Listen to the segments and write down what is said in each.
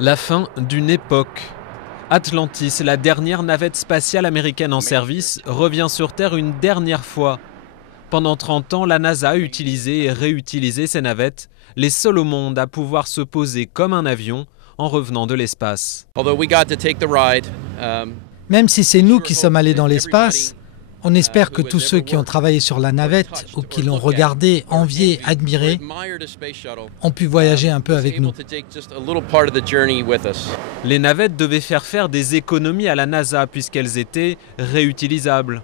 La fin d'une époque. Atlantis, la dernière navette spatiale américaine en service, revient sur Terre une dernière fois. Pendant 30 ans, la NASA a utilisé et réutilisé ces navettes, les seules au monde à pouvoir se poser comme un avion en revenant de l'espace. Même si c'est nous qui sommes allés dans l'espace, on espère que tous ceux qui ont travaillé sur la navette ou qui l'ont regardée, enviée, admirée, ont pu voyager un peu avec nous. Les navettes devaient faire des économies à la NASA puisqu'elles étaient réutilisables.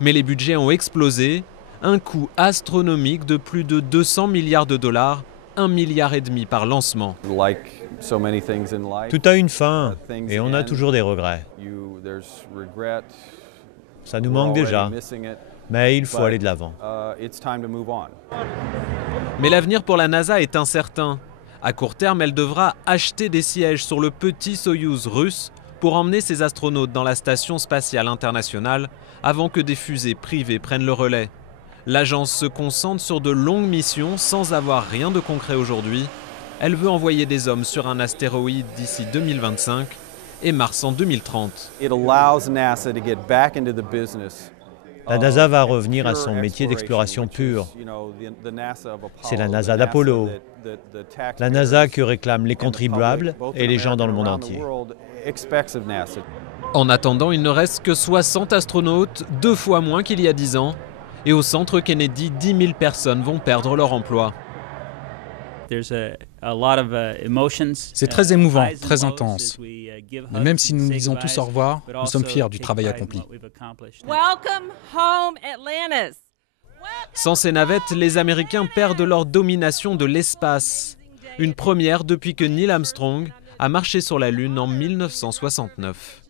Mais les budgets ont explosé, un coût astronomique de plus de 200 milliards de dollars, 1,5 milliard par lancement. Tout a une fin et on a toujours des regrets. Ça nous manque déjà, mais il faut aller de l'avant. Mais l'avenir pour la NASA est incertain. À court terme, elle devra acheter des sièges sur le petit Soyouz russe pour emmener ses astronautes dans la station spatiale internationale avant que des fusées privées prennent le relais. L'agence se concentre sur de longues missions sans avoir rien de concret aujourd'hui. Elle veut envoyer des hommes sur un astéroïde d'ici 2025 et Mars en 2030. La NASA va revenir à son métier d'exploration pure. C'est la NASA d'Apollo, la NASA que réclament les contribuables et les gens dans le monde entier. En attendant, il ne reste que 60 astronautes, 2 fois moins qu'il y a 10 ans. Et au centre Kennedy, 10 000 personnes vont perdre leur emploi. C'est très émouvant, très intense. Mais même si nous nous disons tous au revoir, nous sommes fiers du travail accompli. Sans ces navettes, les Américains perdent leur domination de l'espace. Une première depuis que Neil Armstrong a marché sur la Lune en 1969.